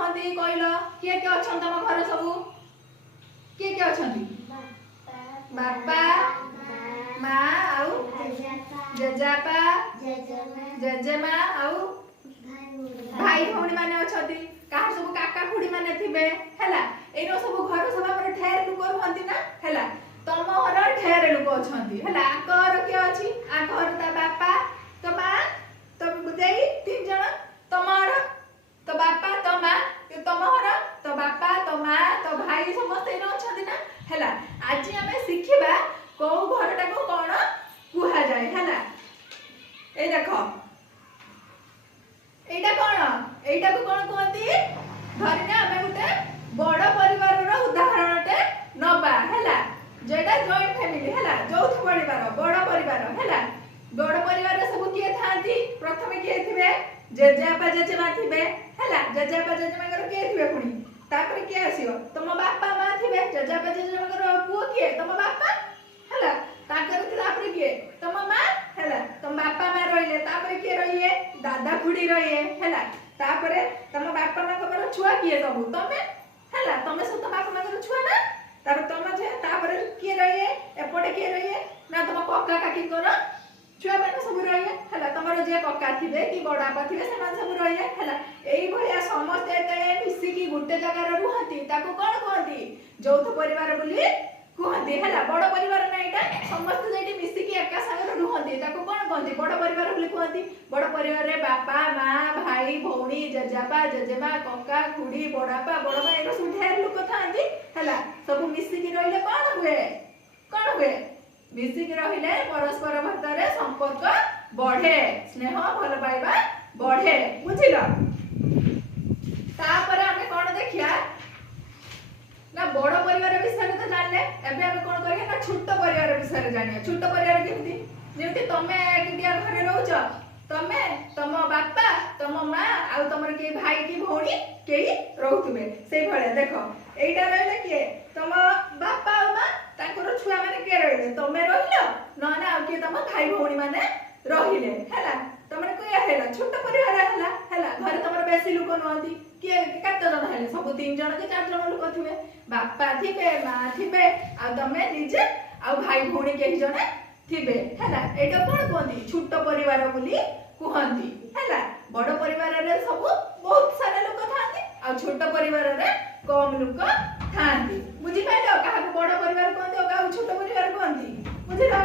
कहती कहल किए किए अच्छा तुम घर सब किए किए अच्छा बापा माँ आउ जेजापा जेजेमा आउ भाई भौणी माने अछती कहार सब काका खुड़ी माने थिबे हैला एनो सब घर सब हमर ठेर लोक रहंती ना हैला तम घर ठेर लोक अछंती हैला आकर के अछि आ घर ता बापा तो मां तो बुझाई तीन जण तमर तो बापा तो मां तो तमहर तो बापा तो मां तो भाई समस्त एनो अछंती ना हैला आज हमें सिखिबा को घरटा को कोन कुहा जाय हैला ए देखो एटा कोन एटा को कोन कहती धरिना हमें गुटे बड़ परिवार रो उदाहरणटे नबा हैला जेटा जॉइंट फैमिली हैला चौथ परिवार बड़ परिवार हैला बड़ परिवार रे सब किए थांती प्रथमे किए थिबे जेजेपा जेजेमा थिबे हैला जेजेपा जेजेमा कर किए थिबे पुनी तापर किए आसीओ तम बापा मां थिबे जेजेपा जेजेमा कर पुओ किए तम बापा हैला ताकर तापर किए तम मां हैला तम बापा मां रहिले तापर किए रहिए दादा खुड़ी रहिए हैला तापरे तम बापा मां को छुआ किए सब तमे हैला तमे सब तम बापा मां को छुआ ना तापर तम जे तापरे किए रहिए एपटे किए रहिए ना तम कक्का काकी कर छुआ माने सब रहिए हैला तमरो जे कक्का थिबे कि बडापा थिबे से मान सब रहिए हैला एई भलिया समस्त एतळे मिसी की गुटे जगह रुहती ताको कोन कहती जौथ परिवार बोली कहती हैला बड़ परिवार ना एटा समस्त जेटी मिसी की एका संग रुहती ताको कोन कहती बड़ परिवार बोली कहती बड़ परिवार रे बापा मां भाई भौणी जेजापा जेजेमा कक्का खुड़ी बडापा बडमा एरो सब ढेर लोक थांती हैला सब मिसी की रहिले कोन हुए मिसी की रहिले परस्पर भीतर संपर्क बढ़े स्नेह भल पाइबा बढ़े बुझिलो तापर हमें कोन देखिया ना बड़ परिवार विषय तो जानले एबे हम कोन करिया ना छोट परिवार विषय जानिया छोट परिवार केमती जेमती तमे एकटिया घरे रहउछ तमे तम बापा तम मां आ तमर के भाई की भौणी केही रहउतबे सेई भले देखो एइटा रहले के तम बापा आ मां ताकर छुआ माने के रहले तमे रहिलो न ना आ के तम भाई भौणी माने रहिले हैला तमरे कोया हैला छोट परिवार हैला घर तमर बेसी लोक नहंती के कत जन हैले सब तीन जन के चार जन लोक थिबे बापा थिबे मां थिबे आ तमे निजे आ भाई भौणी के जने थिबे हैला एटा कोन कहंती छोट परिवार बोली कहंती हैला बड़ परिवार रे सब बहुत सारा लोक थांती आ छोट परिवार रे कम लोक थांती बुझि पाइलो काहा बड़ परिवार कहंती आ काहा छोट परिवार कहंती बुझिलो।